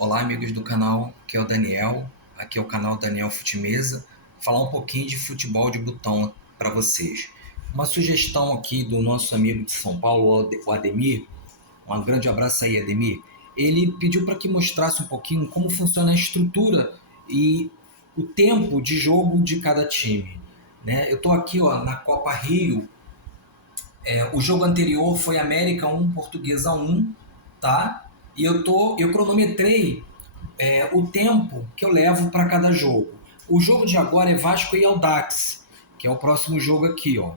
Olá, amigos do canal, aqui é o Daniel, aqui é o canal Daniel Futemesa, falar um pouquinho de futebol de botão para vocês. Uma sugestão aqui do nosso amigo de São Paulo, o Ademir, um grande abraço aí, Ademir. Ele pediu para que mostrasse um pouquinho como funciona a estrutura e o tempo de jogo de cada time, né? Eu estou aqui na Copa Rio. O jogo anterior foi América 1, Portuguesa 1, tá? E eu cronometrei o tempo que eu levo para cada jogo. O jogo de agora é Vasco e Audax, que é o próximo jogo aqui, ó.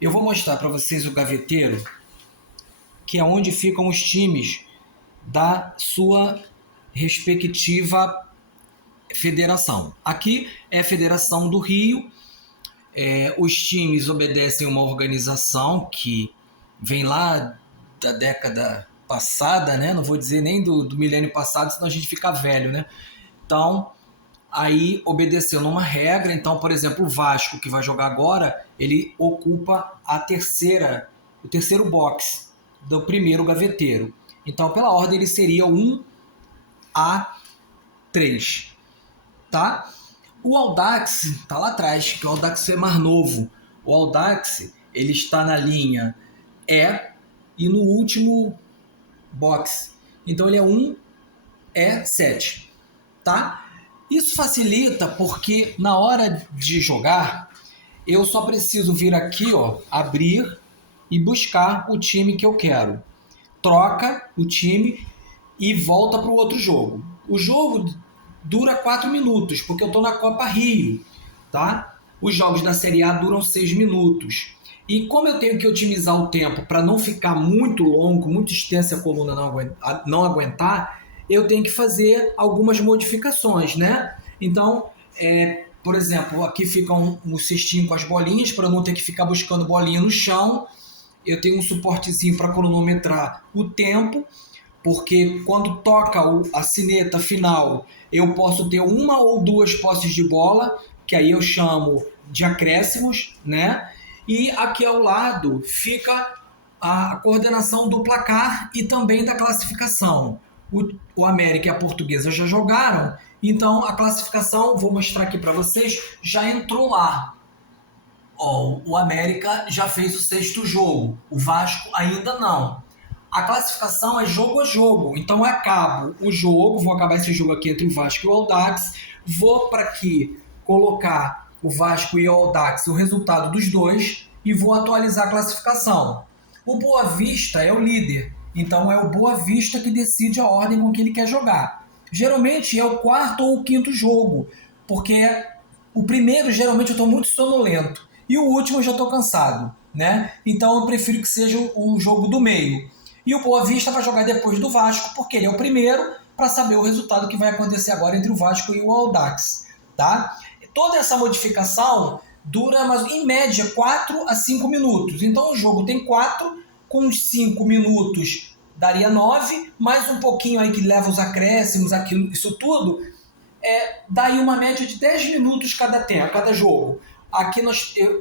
Eu vou mostrar para vocês o gaveteiro, que é onde ficam os times da sua respectiva federação. Aqui é a Federação do Rio. Os times obedecem uma organização que vem lá da década passada, né? Não vou dizer nem do milênio passado, senão a gente fica velho, né? Então, aí obedeceu numa regra. Então, por exemplo, o Vasco, que vai jogar agora, ele ocupa o terceiro box do primeiro gaveteiro. Então, pela ordem, ele seria 1 a 3, tá? O Audax está lá atrás, que o Audax é mais novo. O Audax, ele está na linha E e no último box. Então ele é 1E7, tá? Isso facilita porque na hora de jogar, eu só preciso vir aqui, ó, abrir e buscar o time que eu quero. Troca o time e volta para o outro jogo. O jogo dura 4 minutos, porque eu estou na Copa Rio, tá? Os jogos da Série A duram 6 minutos. E como eu tenho que otimizar o tempo para não ficar muito longo, muito extensa a coluna não aguentar, eu tenho que fazer algumas modificações, né? Então, por exemplo, aqui fica um cestinho com as bolinhas, para eu não ter que ficar buscando bolinha no chão. Eu tenho um suportezinho para cronometrar o tempo, porque quando toca a sineta final, eu posso ter uma ou duas posses de bola, que aí eu chamo de acréscimos, né? E aqui ao lado fica a coordenação do placar e também da classificação. O América e a Portuguesa já jogaram, então a classificação, vou mostrar aqui para vocês, já entrou lá. Ó, o América já fez o 6º jogo, o Vasco ainda não. A classificação é jogo a jogo, então eu acabo o jogo, vou acabar esse jogo aqui entre o Vasco e o Audax, vou para aqui colocar o Vasco e o Audax, o resultado dos dois, e vou atualizar a classificação. O Boa Vista é o líder, então é o Boa Vista que decide a ordem com que ele quer jogar. Geralmente é o 4º ou o 5º jogo, porque o primeiro geralmente eu estou muito sonolento e o último eu já estou cansado, né? Então eu prefiro que seja o jogo do meio. E o Boa Vista vai jogar depois do Vasco, porque ele é o primeiro, para saber o resultado que vai acontecer agora entre o Vasco e o Audax, tá? Toda essa modificação dura, mas em média, 4 a 5 minutos. Então o jogo tem 4, com 5 minutos daria 9, mais um pouquinho aí que leva os acréscimos, aquilo, isso tudo, daí uma média de 10 minutos cada jogo. Aqui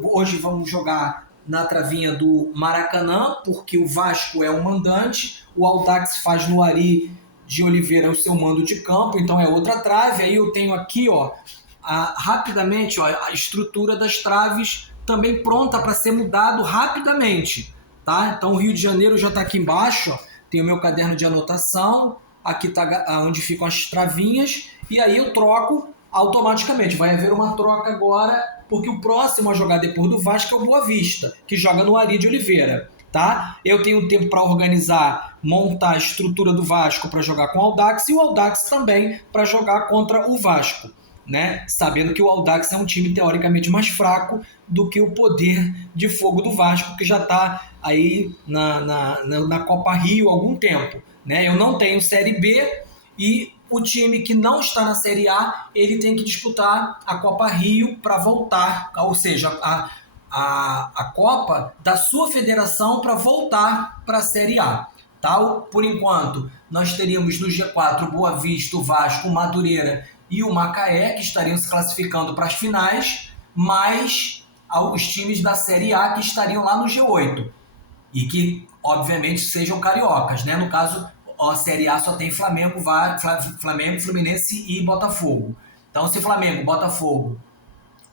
hoje vamos jogar na travinha do Maracanã, porque o Vasco é o mandante, o Audax faz no Ari de Oliveira o seu mando de campo, então é outra trave. Aí eu tenho aqui, ó, rapidamente, ó, a estrutura das traves também pronta para ser mudado rapidamente, tá? Então o Rio de Janeiro já está aqui embaixo, ó, tem o meu caderno de anotação, aqui está onde ficam as travinhas, e aí eu troco automaticamente. Vai haver uma troca agora, porque o próximo a jogar depois do Vasco é o Boa Vista, que joga no Ari de Oliveira, tá? Eu tenho tempo para organizar, montar a estrutura do Vasco para jogar com o Audax, e o Audax também para jogar contra o Vasco, né? Sabendo que o Audax é um time teoricamente mais fraco do que o poder de fogo do Vasco, que já está aí na Copa Rio há algum tempo, né? Eu não tenho Série B, e o time que não está na Série A, ele tem que disputar a Copa Rio para voltar, ou seja, a Copa da sua federação para voltar para a Série A. Tá? Por enquanto, nós teríamos no G4 o Boa Vista, o Vasco, o Madureira e o Macaé, que estariam se classificando para as finais, mais os times da Série A que estariam lá no G8. E que, obviamente, sejam cariocas, né? No caso, a Série A só tem Flamengo, Flamengo, Fluminense e Botafogo. Então, se Flamengo, Botafogo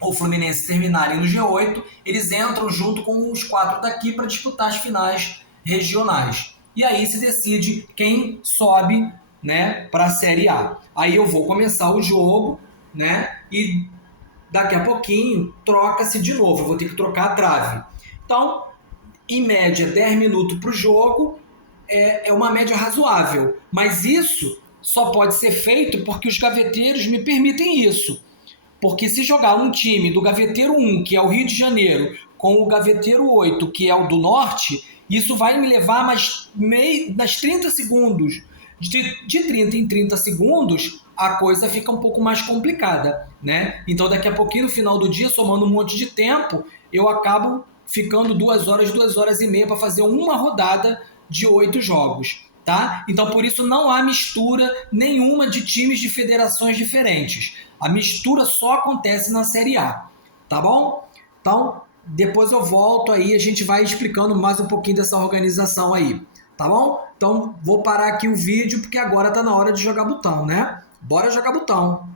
ou Fluminense terminarem no G8, eles entram junto com os 4 daqui para disputar as finais regionais. E aí se decide quem sobe, né, para a Série A. Aí eu vou começar o jogo, né, e daqui a pouquinho troca-se de novo, eu vou ter que trocar a trave. Então, em média, 10 minutos para o jogo é uma média razoável, mas isso só pode ser feito porque os gaveteiros me permitem isso. Porque se jogar um time do gaveteiro 1, que é o Rio de Janeiro, com o gaveteiro 8, que é o do Norte, isso vai me levar mais 30 segundos. De 30 em 30 segundos, a coisa fica um pouco mais complicada, né? Então, daqui a pouquinho, no final do dia, somando um monte de tempo, eu acabo ficando 2 horas e meia para fazer uma rodada de 8 jogos, tá? Então, por isso, não há mistura nenhuma de times de federações diferentes. A mistura só acontece na Série A, tá bom? Então, depois eu volto aí, a gente vai explicando mais um pouquinho dessa organização aí, tá bom? Então, vou parar aqui o vídeo, porque agora tá na hora de jogar botão, né? Bora jogar botão!